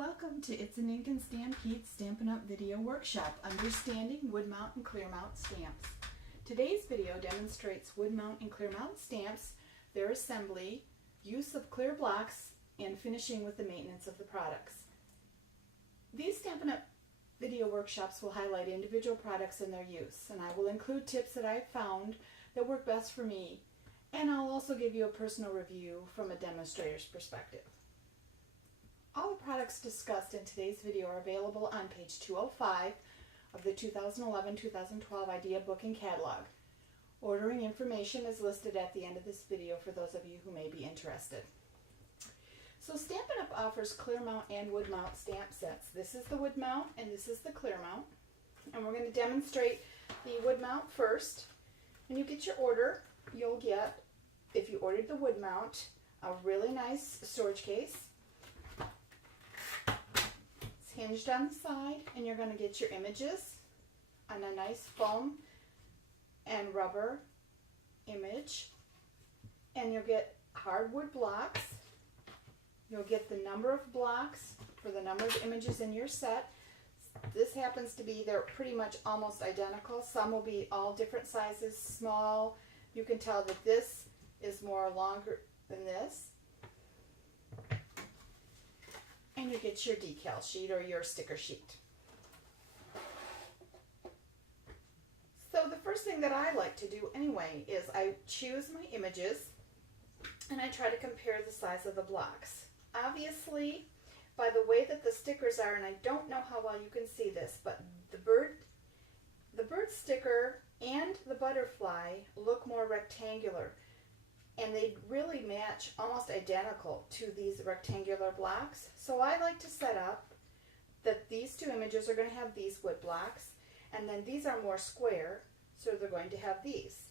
Welcome to It's an Ink and Stampede Stampin' Up! Video workshop, Understanding WoodMount and ClearMount Stamps. Today's video demonstrates WoodMount and ClearMount Stamps, their assembly, use of clear blocks, and finishing with the maintenance of the products. These Stampin' Up! Video workshops will highlight individual products and their use, and I will include tips that I've found that work best for me, and I'll also give you a personal review from a demonstrator's perspective. All the products discussed in today's video are available on page 205 of the 2011-2012 Idea Book and Catalog. Ordering information is listed at the end of this video for those of you who may be interested. So Stampin' Up! Offers ClearMount and WoodMount stamp sets. This is the WoodMount and this is the ClearMount. And we're going to demonstrate the WoodMount first. When you get your order, you'll get, if you ordered the WoodMount, a really nice storage case. Hinged on the side, and you're going to get your images on a nice foam and rubber image, and you'll get hardwood blocks. You'll get the number of blocks for the number of images in your set. This happens to be, they're pretty much almost identical. Some will be all different sizes, small. You can tell that this is more longer than this. And you get your decal sheet or your sticker sheet. So the first thing that I like to do anyway is I choose my images and I try to compare the size of the blocks. Obviously, by the way that the stickers are, and I don't know how well you can see this, but the bird sticker and the butterfly look more rectangular. And they really match almost identical to these rectangular blocks. So I like to set up that these two images are going to have these wood blocks, and then these are more square, so they're going to have these.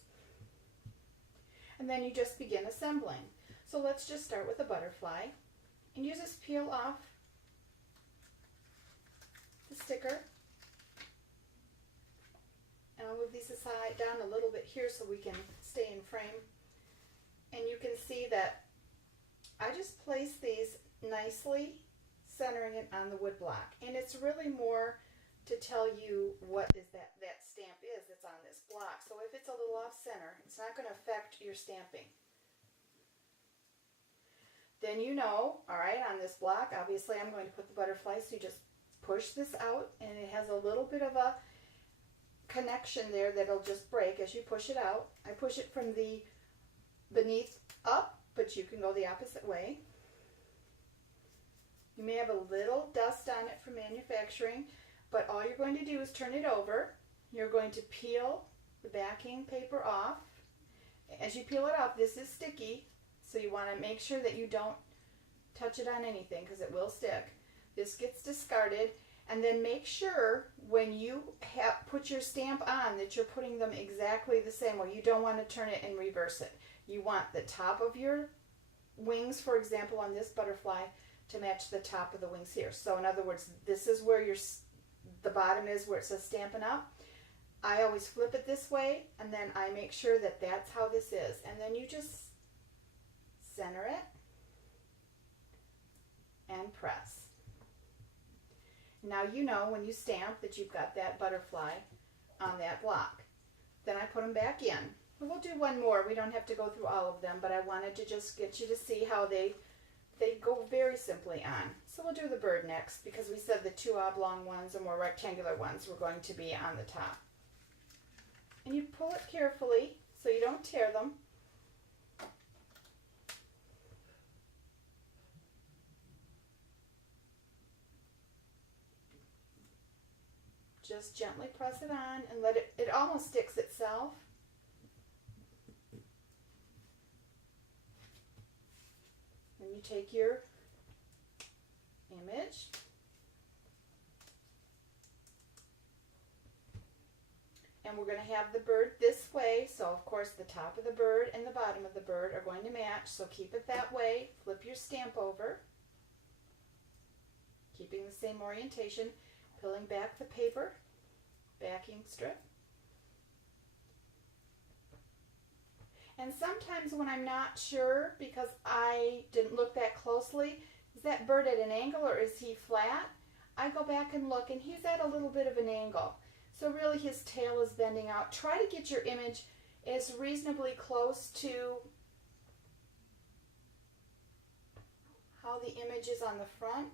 And then you just begin assembling. So let's just start with a butterfly, and you just peel off the sticker. And I'll move these aside down a little bit here so we can stay in frame. And you can see that I just place these nicely, centering it on the wood block. And it's really more to tell you what is that stamp is that's on this block. So if it's a little off center, it's not going to affect your stamping. Then you know, all right, on this block, obviously I'm going to put the butterfly, so you just push this out, and it has a little bit of a connection there that'll just break as you push it out. I push it from the beneath up, but you can go the opposite way. You may have a little dust on it from manufacturing, but all you're going to do is turn it over. You're going to peel the backing paper off. As you peel it off, this is sticky, so you want to make sure that you don't touch it on anything because it will stick. This gets discarded, and then make sure when you put your stamp on that you're putting them exactly the same way. You don't want to turn it and reverse it. You want the top of your wings, for example, on this butterfly, to match the top of the wings here. So in other words, this is where the bottom is, where it says Stampin' Up. I always flip it this way, and then I make sure that that's how this is. And then you just center it and press. Now you know when you stamp that you've got that butterfly on that block. Then I put them back in. We'll do one more. We don't have to go through all of them, but I wanted to just get you to see how they go very simply on. So we'll do the bird next, because we said the two oblong ones or more rectangular ones were going to be on the top. And you pull it carefully so you don't tear them. Just gently press it on and let it almost sticks itself. Then you take your image and we're going to have the bird this way, so of course the top of the bird and the bottom of the bird are going to match, so keep it that way. Flip your stamp over, keeping the same orientation, peeling back the paper, backing strip. And sometimes when I'm not sure, because I didn't look that closely, is that bird at an angle or is he flat? I go back and look and he's at a little bit of an angle. So really his tail is bending out. Try to get your image as reasonably close to how the image is on the front.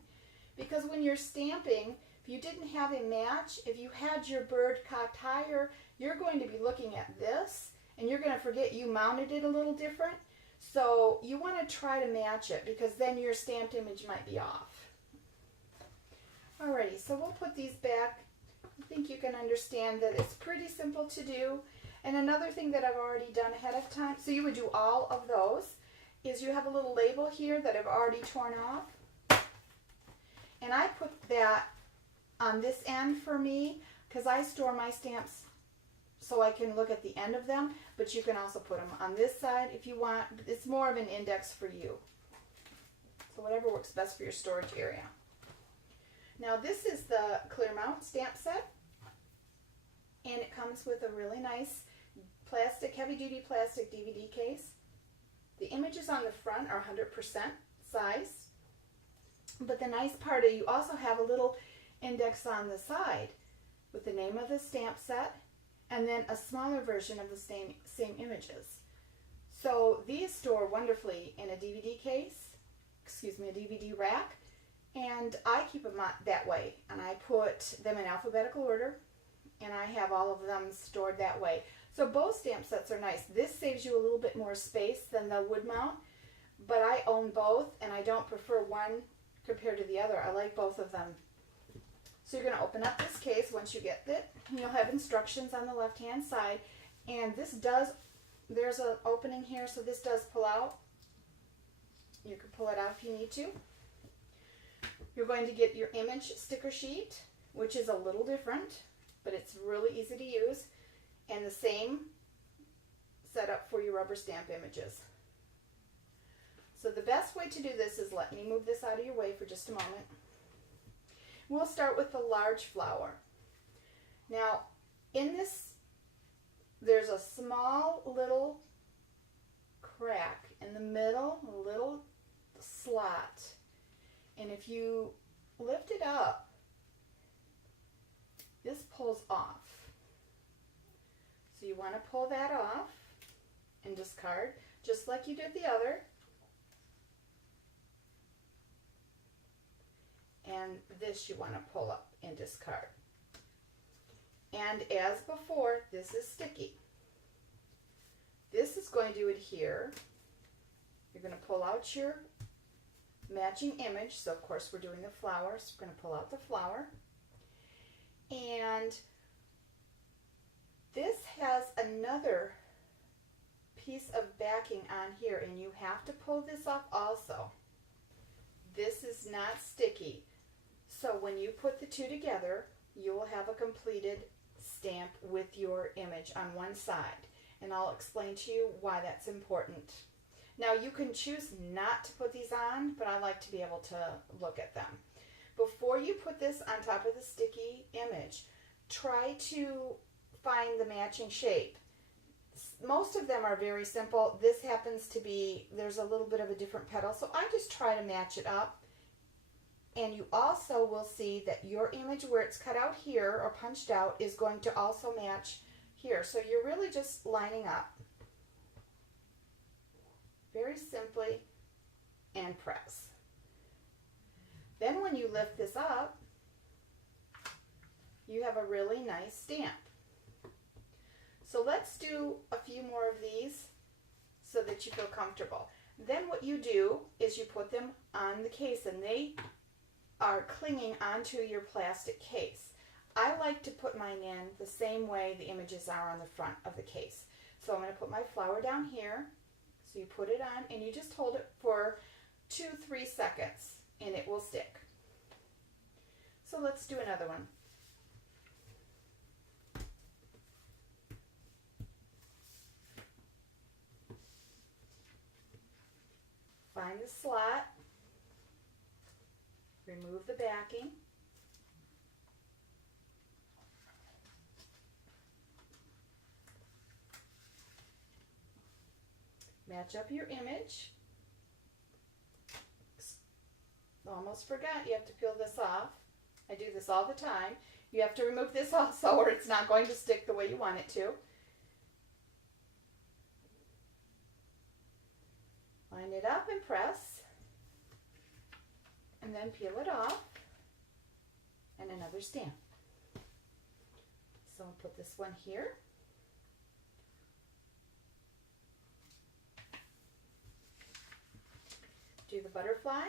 Because when you're stamping, if you didn't have a match, if you had your bird cocked higher, you're going to be looking at this and you're going to forget you mounted it a little different. So you want to try to match it because then your stamped image might be off. Alrighty, so we'll put these back. I think you can understand that it's pretty simple to do. And another thing that I've already done ahead of time, so you would do all of those, is you have a little label here that I've already torn off. And I put that on this end for me because I store my stamps so I can look at the end of them, but you can also put them on this side if you want. It's more of an index for you. So whatever works best for your storage area. Now this is the ClearMount stamp set, and it comes with a really nice plastic, heavy-duty plastic DVD case. The images on the front are 100% size, but the nice part is you also have a little index on the side with the name of the stamp set and then a smaller version of the same images. So these store wonderfully in a DVD case, excuse me, a DVD rack, and I keep them that way, and I put them in alphabetical order, and I have all of them stored that way. So both stamp sets are nice. This saves you a little bit more space than the WoodMount, but I own both, and I don't prefer one compared to the other. I like both of them. So you're going to open up this case once you get it. You'll have instructions on the left-hand side, and this does, there's an opening here, so this does pull out. You can pull it out if you need to. You're going to get your image sticker sheet, which is a little different, but it's really easy to use, and the same setup for your rubber stamp images. So the best way to do this is, let me move this out of your way for just a moment. We'll start with the large flower. Now, in this, there's a small little crack in the middle, a little slot. And if you lift it up, this pulls off. So you want to pull that off and discard, just like you did the other. And this you want to pull up and discard. And as before, this is sticky. This is going to adhere. You're going to pull out your matching image. So of course we're doing the flowers. We're going to pull out the flower. And this has another piece of backing on here, and you have to pull this off also. This is not sticky. So when you put the two together, you will have a completed stamp with your image on one side. And I'll explain to you why that's important. Now you can choose not to put these on, but I like to be able to look at them. Before you put this on top of the sticky image, try to find the matching shape. Most of them are very simple. This happens to be, there's a little bit of a different petal, so I just try to match it up. And you also will see that your image where it's cut out here or punched out is going to also match here. So you're really just lining up very simply and press. Then when you lift this up, you have a really nice stamp. So let's do a few more of these so that you feel comfortable. Then what you do is you put them on the case, and they are clinging onto your plastic case. I like to put mine in the same way the images are on the front of the case. So I'm going to put my flower down here. So you put it on and you just hold it for 2-3 seconds and it will stick. So let's do another one. Find the slot. Remove the backing. Match up your image. almost forgot, you have to peel this off. I do this all the time. You have to remove this also or it's not going to stick the way you want it to. Line it up and press. And then peel it off. And another stamp. So I'll put this one here. Do the butterfly.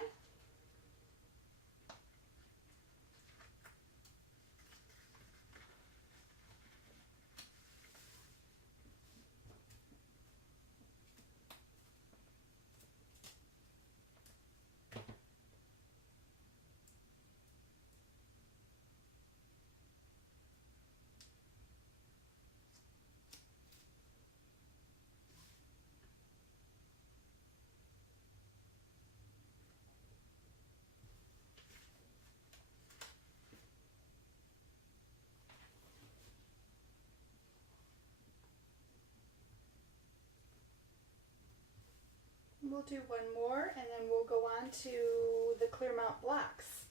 We'll do one more and then we'll go on to the ClearMount Blocks.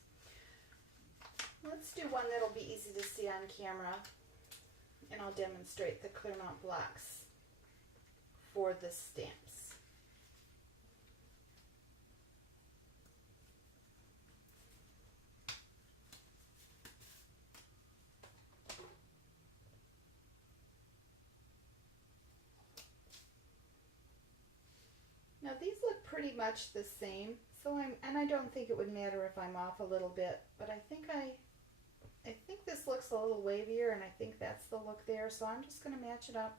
Let's do one that'll be easy to see on camera, and I'll demonstrate the ClearMount Blocks for the stamps. Now these look pretty much the same, so I don't think it would matter if I'm off a little bit, but I think this looks a little wavier, and I think that's the look there, so I'm just going to match it up.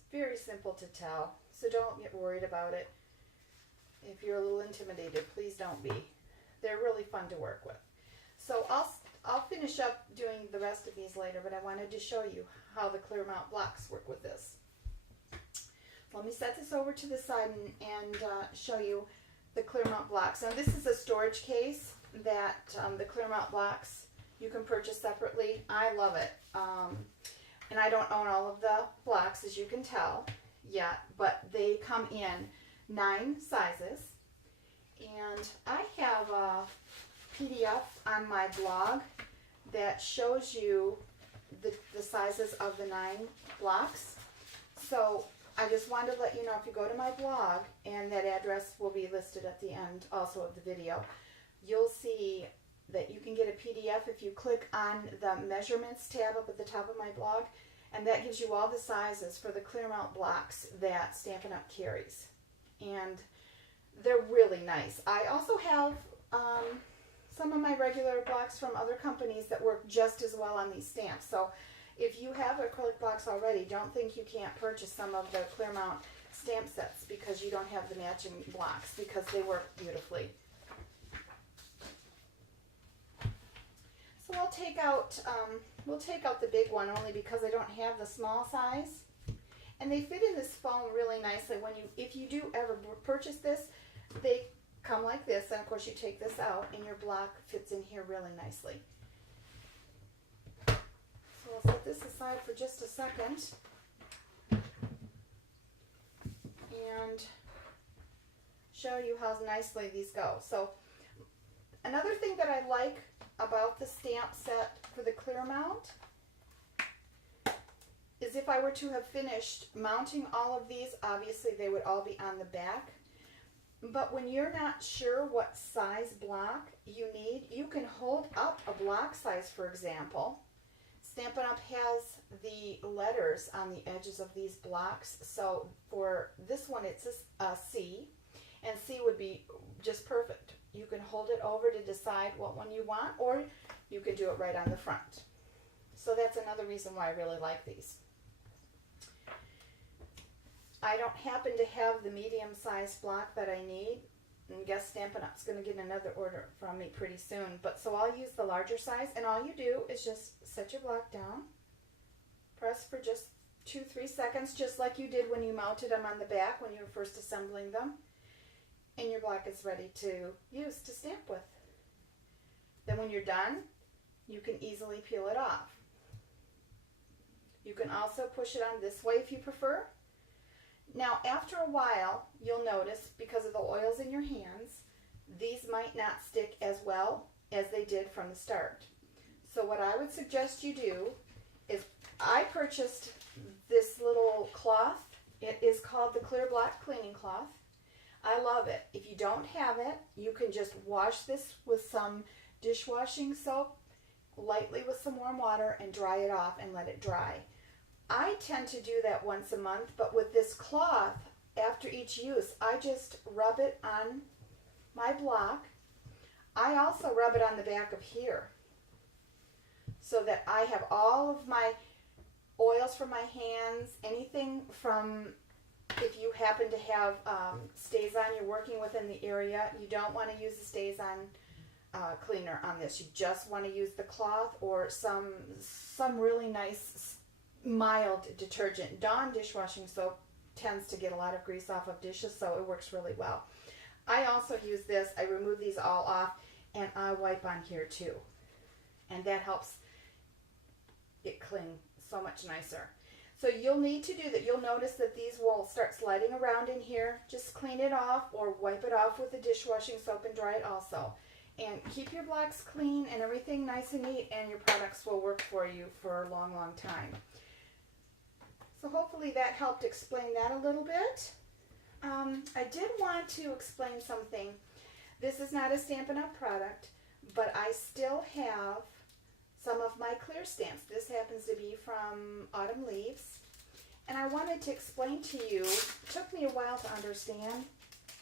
It's very simple to tell, so don't get worried about it. If you're a little intimidated, please don't be. They're really fun to work with. So I'll finish up doing the rest of these later, but I wanted to show you how the ClearMount Blocks work with this. Let me set this over to the side and show you the ClearMount Blocks. Now this is a storage case that the ClearMount Blocks you can purchase separately. I love it. And I don't own all of the blocks, as you can tell yet, but they come in 9 sizes. And I have a PDF on my blog that shows you the sizes of the 9 blocks. So I just wanted to let you know, if you go to my blog, and that address will be listed at the end also of the video, you'll see that you can get a PDF if you click on the measurements tab up at the top of my blog, and that gives you all the sizes for the ClearMount Blocks that Stampin' Up! Carries. And they're really nice. I also have some of my regular blocks from other companies that work just as well on these stamps. So if you have acrylic blocks already, don't think you can't purchase some of the ClearMount stamp sets because you don't have the matching blocks, because they work beautifully. So we'll take out the big one only because I don't have the small size, and they fit in this foam really nicely. If you do ever purchase this, they come like this, and of course you take this out, and your block fits in here really nicely. So we'll set this aside for just a second and show you how nicely these go. So another thing that I like about the stamp set for the ClearMount is if I were to have finished mounting all of these, obviously they would all be on the back. But when you're not sure what size block you need, you can hold up a block size, for example. Stampin' Up! Has the letters on the edges of these blocks. So for this one, it's a C, and C would be just perfect. You can hold it over to decide what one you want, or you can do it right on the front. So that's another reason why I really like these. I don't happen to have the medium-sized block that I need, and guess Stampin' Up's going to get another order from me pretty soon. But so I'll use the larger size, and all you do is just set your block down, press for just 2-3 seconds, just like you did when you mounted them on the back when you were first assembling them, and your block is ready to use to stamp with. Then when you're done, you can easily peel it off. You can also push it on this way if you prefer. Now after a while, you'll notice, because of the oils in your hands, these might not stick as well as they did from the start. So what I would suggest you do is, I purchased this little cloth. It is called the Clear Block Cleaning Cloth. I love it. If you don't have it, you can just wash this with some dishwashing soap, lightly with some warm water, and dry it off and let it dry. I tend to do that once a month, but with this cloth, after each use, I just rub it on my block. I also rub it on the back of here so that I have all of my oils from my hands, anything from, if you happen to have StazOn you're working with in the area, you don't want to use the StazOn cleaner on this. You just want to use the cloth or some really nice mild detergent. Dawn dishwashing soap tends to get a lot of grease off of dishes, so it works really well. I also use this. I remove these all off, and I wipe on here too, and that helps it cling so much nicer. So you'll need to do that. You'll notice that these will start sliding around in here. Just clean it off or wipe it off with the dishwashing soap and dry it also. And keep your blocks clean and everything nice and neat, and your products will work for you for a long, long time. So hopefully that helped explain that a little bit. I did want to explain something. This is not a Stampin' Up! Product, but I still have some of my clear stamps. This happens to be from Autumn Leaves. And I wanted to explain to you, it took me a while to understand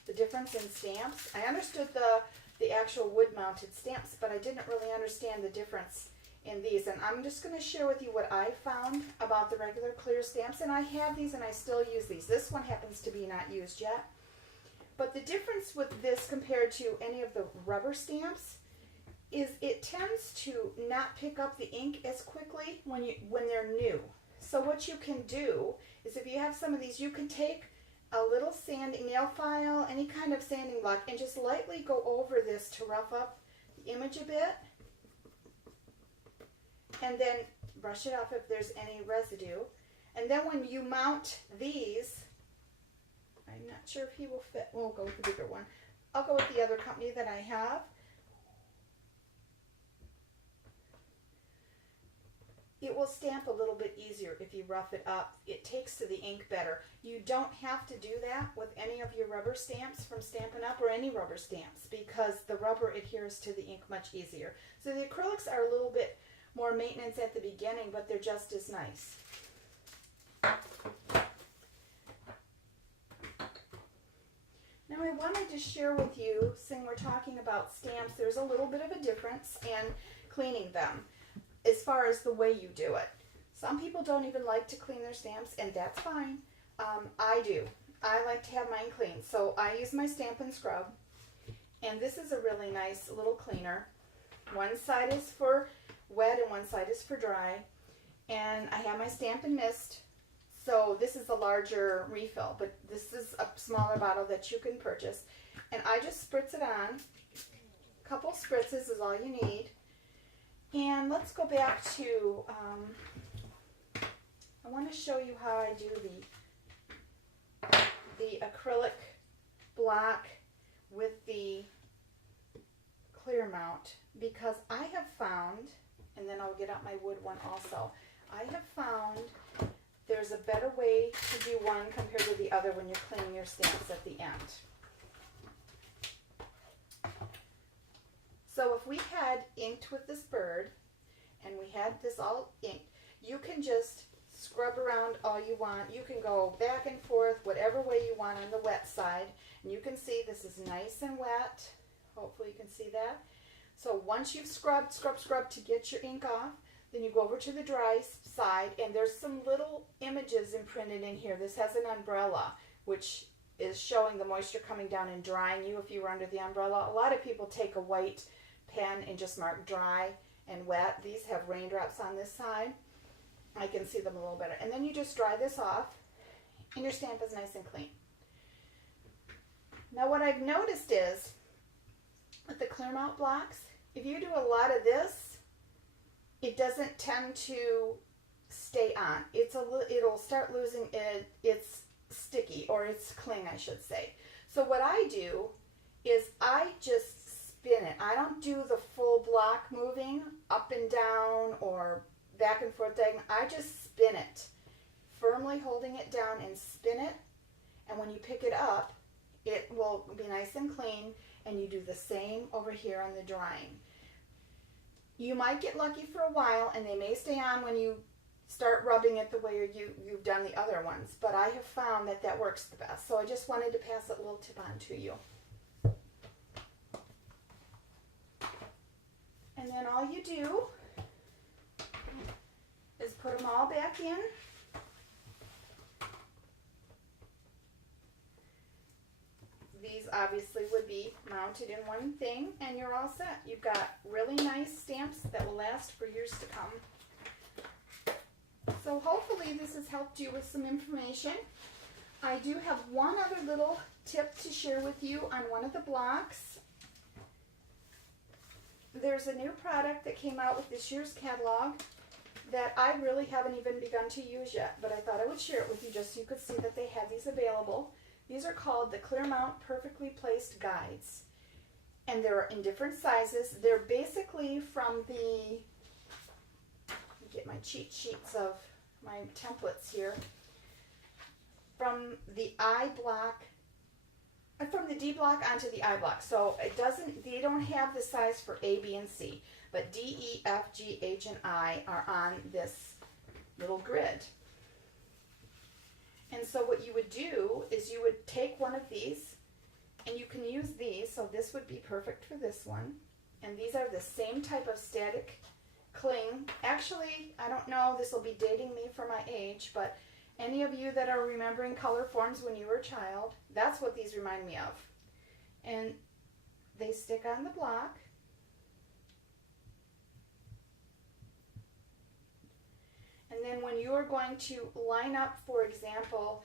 the difference in stamps. I understood the actual wood-mounted stamps, but I didn't really understand the difference in these. And I'm just going to share with you what I found about the regular clear stamps. And I have these and I still use these. This one happens to be not used yet. But the difference with this compared to any of the rubber stamps is it tends to not pick up the ink as quickly when they're new. So what you can do is, if you have some of these, you can take a little sanding nail file, any kind of sanding block, and just lightly go over this to rough up the image a bit, and then brush it off if there's any residue. And then when you mount these, I'm not sure if he will fit. We'll go with the bigger one. I'll go with the other company that I have. It will stamp a little bit easier if you rough it up. It takes to the ink better. You don't have to do that with any of your rubber stamps from Stampin' Up! Or any rubber stamps, because the rubber adheres to the ink much easier. So the acrylics are a little bit more maintenance at the beginning, but they're just as nice. Now I wanted to share with you, since we're talking about stamps, there's a little bit of a difference in cleaning them as far as the way you do it. Some people don't even like to clean their stamps, and that's fine. I do. I like to have mine clean. So I use my Stampin' Scrub, and this is a really nice little cleaner. One side is for wet and one side is for dry. And I have my Stampin' Mist. So this is a larger refill, but this is a smaller bottle that you can purchase. And I just spritz it on. A couple spritzes is all you need. And let's go back to, I want to show you how I do the acrylic block with the ClearMount, because I have found, and then I'll get out my wood one also, I have found there's a better way to do one compared to the other when you're cleaning your stamps at the end. So if we had inked with this bird, and we had this all inked, you can just scrub around all you want. You can go back and forth, whatever way you want on the wet side. And you can see this is nice and wet. Hopefully you can see that. So once you've scrubbed to get your ink off, then you go over to the dry side, and there's some little images imprinted in here. This has an umbrella, which is showing the moisture coming down and drying you if you were under the umbrella. A lot of people take a white pen and just mark dry and wet. These have raindrops on this side. I can see them a little better. And then you just dry this off, and your stamp is nice and clean. Now what I've noticed is, with the ClearMount blocks, if you do a lot of this, it doesn't tend to stay on. It'll start losing its sticky, or its cling, I should say. So what I do is I just spin it. I don't do the full block moving up and down or back and forth diagonal. I just spin it, firmly holding it down and spin it. And when you pick it up, it will be nice and clean, and you do the same over here on the drying. You might get lucky for a while, and they may stay on when you start rubbing it the way you've done the other ones, but I have found that that works the best. So I just wanted to pass that little tip on to you. And then all you do is put them all back in. These obviously would be mounted in one thing, and you're all set. You've got really nice stamps that will last for years to come. So hopefully this has helped you with some information. I do have one other little tip to share with you on one of the blocks. There's a new product that came out with this year's catalog that I really haven't even begun to use yet, but I thought I would share it with you just so you could see that they had these available. These are called the ClearMount Perfectly Placed Guides, and they're in different sizes. They're basically from the, let me get my cheat sheets of my templates here, from the I block, from the D block onto the I block. So it doesn't, they don't have the size for A, B, and C, but D, E, F, G, H, and I are on this little grid. And so what you would do is you would take one of these, and you can use these, so this would be perfect for this one. And these are the same type of static cling. Actually, I don't know, this will be dating me for my age, but any of you that are remembering color forms when you were a child, that's what these remind me of. And they stick on the block. And then when you are going to line up, for example,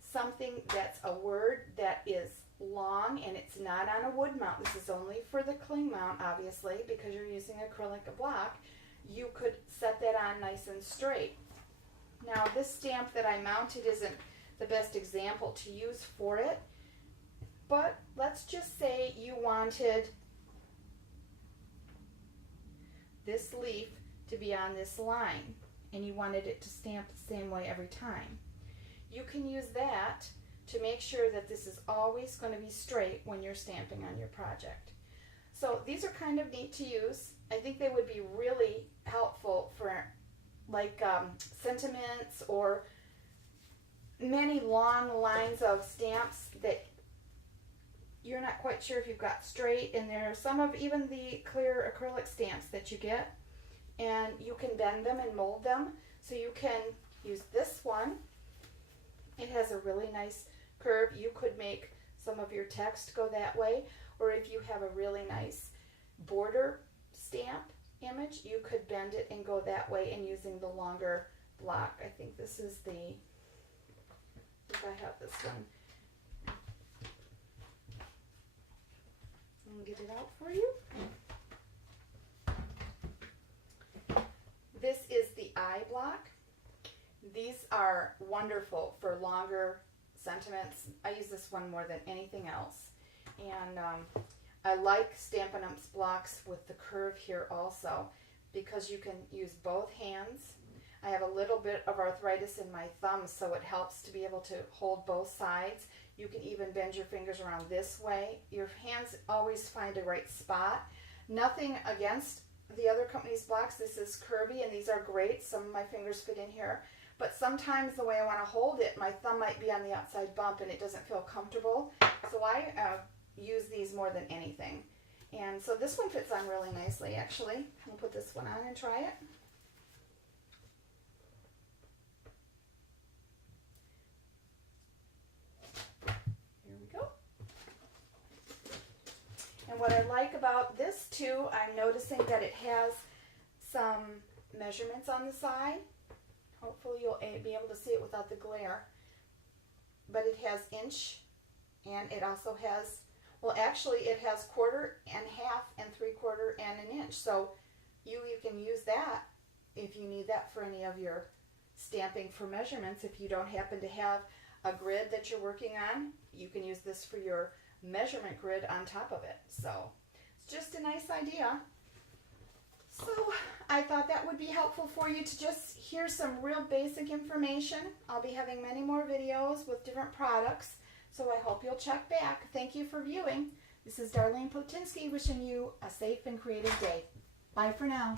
something that's a word that is long and it's not on a wood mount, this is only for the cling mount, obviously, because you're using acrylic block, you could set that on nice and straight. Now, this stamp that I mounted isn't the best example to use for it, but let's just say you wanted this leaf to be on this line, and you wanted it to stamp the same way every time. You can use that to make sure that this is always going to be straight when you're stamping on your project. So these are kind of neat to use. I think they would be really helpful for like sentiments or many long lines of stamps that you're not quite sure if you've got straight, and there are some of even the clear acrylic stamps that you get, and you can bend them and mold them. So you can use this one. It has a really nice curve. You could make some of your text go that way, or if you have a really nice border stamp image, you could bend it and go that way and using the longer block. I think this is the, I think I have this one. I'll get it out for you. This is the I block. These are wonderful for longer sentiments. I use this one more than anything else. And I like Stampin' Up's blocks with the curve here also, because you can use both hands. I have a little bit of arthritis in my thumb, so it helps to be able to hold both sides. You can even bend your fingers around this way. Your hands always find a right spot. Nothing against the other company's blocks. This is curvy, and these are great. Some of my fingers fit in here. But sometimes the way I want to hold it, my thumb might be on the outside bump, and it doesn't feel comfortable. So I use these more than anything. And so this one fits on really nicely, actually. I'll put this one on and try it. Here we go. And what I like about this too, I'm noticing that it has some measurements on the side. Hopefully you'll be able to see it without the glare. But it has inch, and it also has, well, actually it has quarter and half and 3/4 and an inch. So you can use that if you need that for any of your stamping for measurements. If you don't happen to have a grid that you're working on, you can use this for your measurement grid on top of it. So it's just a nice idea. So I thought that would be helpful for you to just hear some real basic information. I'll be having many more videos with different products, so I hope you'll check back. Thank you for viewing. This is Darlene Plutinsky wishing you a safe and creative day. Bye for now.